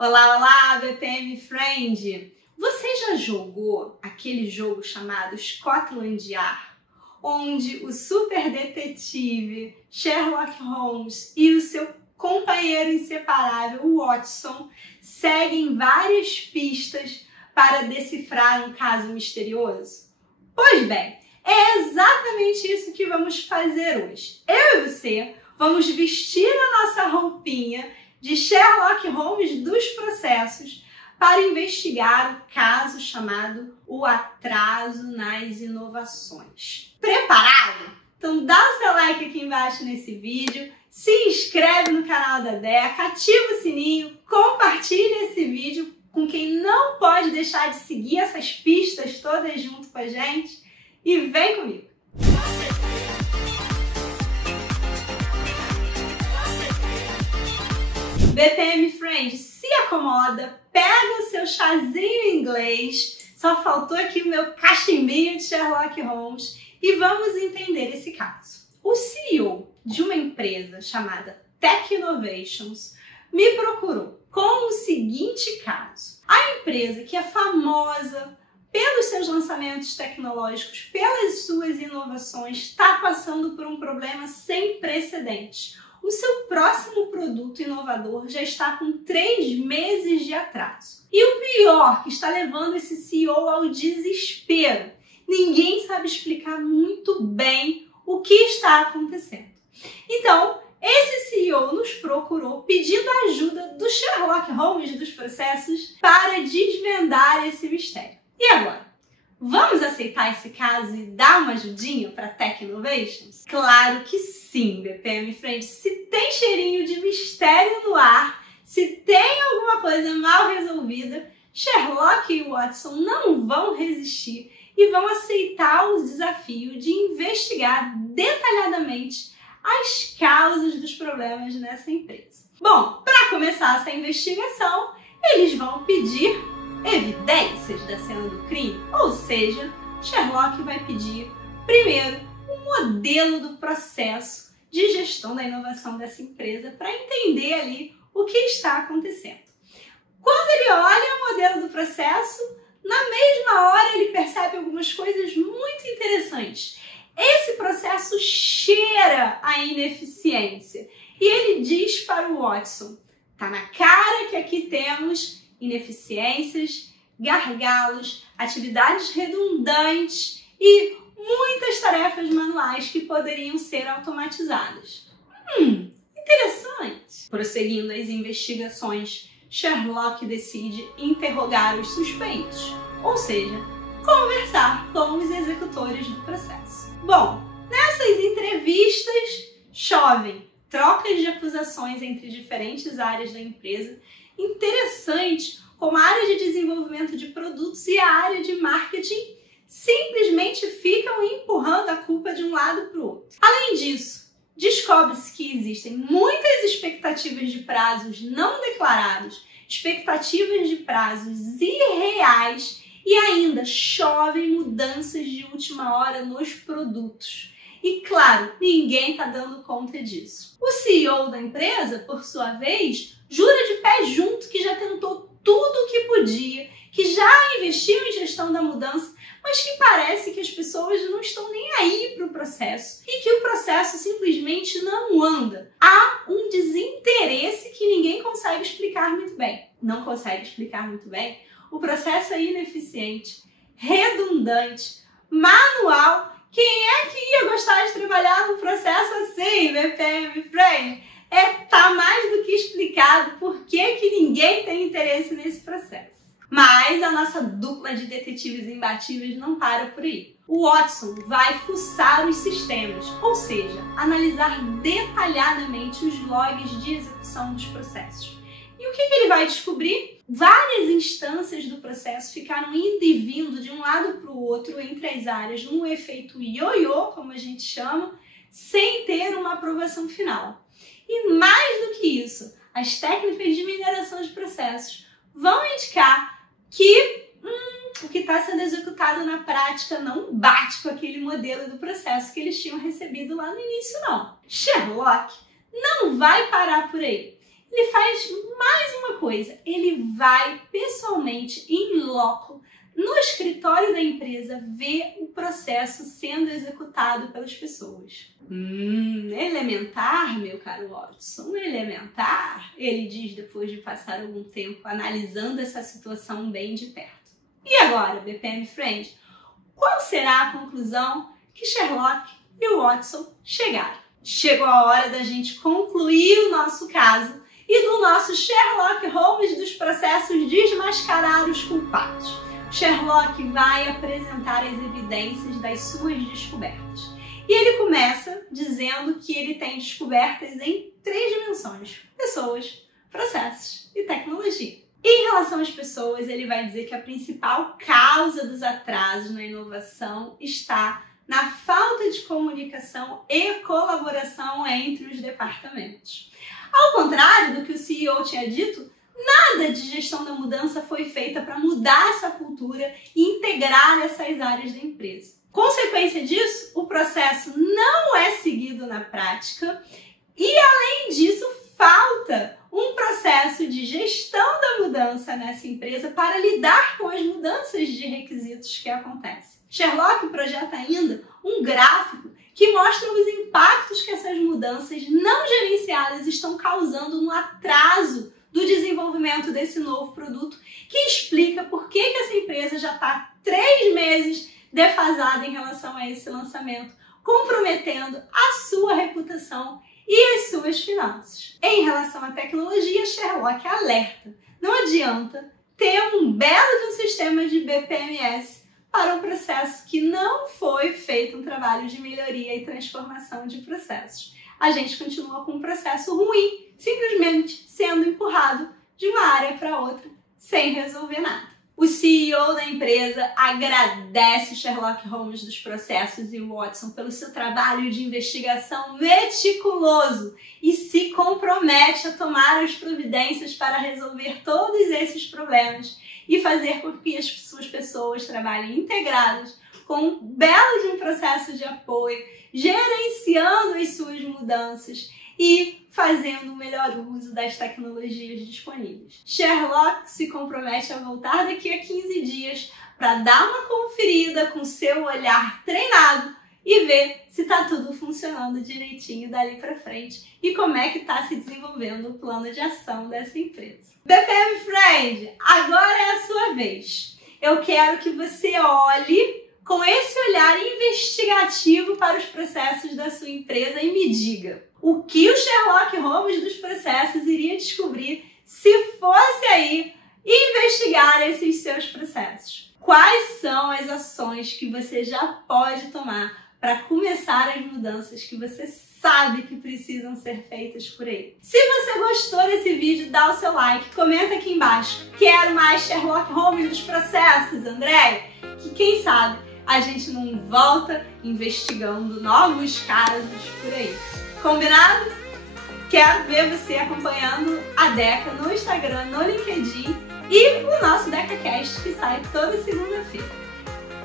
Olá, olá, BPM Friend! Você já jogou aquele jogo chamado Scotland Yard, onde o super detetive Sherlock Holmes e o seu companheiro inseparável Watson seguem várias pistas para decifrar um caso misterioso? Pois bem, é exatamente isso que vamos fazer hoje. Eu e você vamos vestir a nossa roupinha de Sherlock Holmes dos processos para investigar o caso chamado O Atraso nas Inovações. Preparado? Então dá o seu like aqui embaixo nesse vídeo, se inscreve no canal da Deca, ativa o sininho, compartilha esse vídeo com quem não pode deixar de seguir essas pistas todas junto com a gente e vem comigo! BPM Friend, se acomoda, pega o seu chazinho inglês, só faltou aqui o meu cachimbinho de Sherlock Holmes e vamos entender esse caso. O CEO de uma empresa chamada Tech Innovations me procurou com o seguinte caso. A empresa, que é famosa pelos seus lançamentos tecnológicos, pelas suas inovações, está passando por um problema sem precedentes. O seu próximo produto inovador já está com 3 meses de atraso. E o pior, que está levando esse CEO ao desespero. Ninguém sabe explicar muito bem o que está acontecendo. Então, esse CEO nos procurou pedindo a ajuda do Sherlock Holmes dos processos para desvendar esse mistério. E agora? Vamos aceitar esse caso e dar uma ajudinha para Tech Innovations? Claro que sim, BPM Friend. Se tem cheirinho de mistério no ar, se tem alguma coisa mal resolvida, Sherlock e Watson não vão resistir e vão aceitar o desafio de investigar detalhadamente as causas dos problemas nessa empresa. Bom, para começar essa investigação, eles vão pedir evidências da cena do crime, ou seja, Sherlock vai pedir primeiro um modelo do processo de gestão da inovação dessa empresa para entender ali o que está acontecendo. Quando ele olha o modelo do processo, na mesma hora ele percebe algumas coisas muito interessantes. Esse processo cheira a ineficiência e ele diz para o Watson: tá na cara que aqui temos ineficiências, gargalos, atividades redundantes e muitas tarefas manuais que poderiam ser automatizadas. Interessante! Prosseguindo as investigações, Sherlock decide interrogar os suspeitos, ou seja, conversar com os executores do processo. Bom, nessas entrevistas chovem trocas de acusações entre diferentes áreas da empresa. Interessante como a área de desenvolvimento de produtos e a área de marketing simplesmente ficam empurrando a culpa de um lado para o outro. Além disso, descobre-se que existem muitas expectativas de prazos não declarados, expectativas de prazos irreais e ainda chovem mudanças de última hora nos produtos. E claro, ninguém está dando conta disso. O CEO da empresa, por sua vez, jura de pé junto que já tentou tudo o que podia, que já investiu em gestão da mudança, mas que parece que as pessoas não estão nem aí para o processo e que o processo simplesmente não anda. Há um desinteresse que ninguém consegue explicar muito bem. Não consegue explicar muito bem? O processo é ineficiente, redundante, manual. Quem é que ia gostar de trabalhar num processo assim, BPM Friend? Tá mais do que explicado por que ninguém tem interesse nesse processo. Mas a nossa dupla de detetives imbatíveis não para por aí. O Watson vai fuçar os sistemas, ou seja, analisar detalhadamente os logs de execução dos processos. E o que ele vai descobrir? Várias instâncias do processo ficaram indo e vindo de um lado para o outro entre as áreas, num efeito ioiô, como a gente chama, sem ter uma aprovação final. E mais do que isso, as técnicas de mineração de processos vão indicar que o que está sendo executado na prática não bate com aquele modelo do processo que eles tinham recebido lá no início, não. Sherlock não vai parar por aí. ele faz mais uma coisa, ele vai pessoalmente, em loco, no escritório da empresa, ver o processo sendo executado pelas pessoas. Elementar, meu caro Watson, elementar, ele diz depois de passar algum tempo analisando essa situação bem de perto. E agora, BPM Friend, qual será a conclusão que Sherlock e o Watson chegaram? Chegou a hora da gente concluir o nosso caso e do nosso Sherlock Holmes dos processos desmascarar os culpados. Sherlock vai apresentar as evidências das suas descobertas. E ele começa dizendo que ele tem descobertas em 3 dimensões: pessoas, processos e tecnologia. Em relação às pessoas, ele vai dizer que a principal causa dos atrasos na inovação está na falta de comunicação e colaboração entre os departamentos. Ao contrário do que o CEO tinha dito, nada de gestão da mudança foi feita para mudar essa cultura e integrar essas áreas da empresa. Consequência disso, o processo não é seguido na prática e, além disso, falta um processo de gestão da mudança nessa empresa para lidar com as mudanças de requisitos que acontecem. Sherlock projeta ainda um gráfico que mostra os impactos que essas mudanças não gerenciadas estão causando no atraso do desenvolvimento desse novo produto, que explica por que essa empresa já está 3 meses defasada em relação a esse lançamento, comprometendo a sua reputação e as suas finanças. Em relação à tecnologia, Sherlock alerta: não adianta ter um belo de um sistema de BPMS para um processo que não foi feito um trabalho de melhoria e transformação de processos. A gente continua com um processo ruim, simplesmente sendo empurrado de uma área para outra, sem resolver nada. O CEO da empresa agradece Sherlock Holmes dos processos e Watson pelo seu trabalho de investigação meticuloso e se compromete a tomar as providências para resolver todos esses problemas e fazer com que as suas pessoas trabalhem integradas com um belo de um processo de apoio, gerenciando as suas mudanças e fazendo o melhor uso das tecnologias disponíveis. Sherlock se compromete a voltar daqui a 15 dias para dar uma conferida com seu olhar treinado e ver se está tudo funcionando direitinho dali para frente e como é que está se desenvolvendo o plano de ação dessa empresa. BPM Friend, agora é a sua vez. Eu quero que você olhe com esse olhar investigativo para os processos da sua empresa e me diga o que o Sherlock Holmes dos processos iria descobrir se fosse aí investigar esses seus processos. Quais são as ações que você já pode tomar para começar as mudanças que você sabe que precisam ser feitas por ele? Se você gostou desse vídeo, dá o seu like, comenta aqui embaixo. Quero mais Sherlock Holmes dos processos, André? Que quem sabe a gente não volta investigando novos casos por aí. Combinado? Quero ver você acompanhando a Deca no Instagram, no LinkedIn e o nosso DecaCast, que sai toda segunda-feira.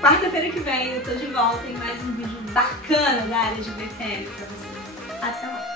Quarta-feira que vem eu tô de volta em mais um vídeo bacana da área de BPM pra você. Até lá!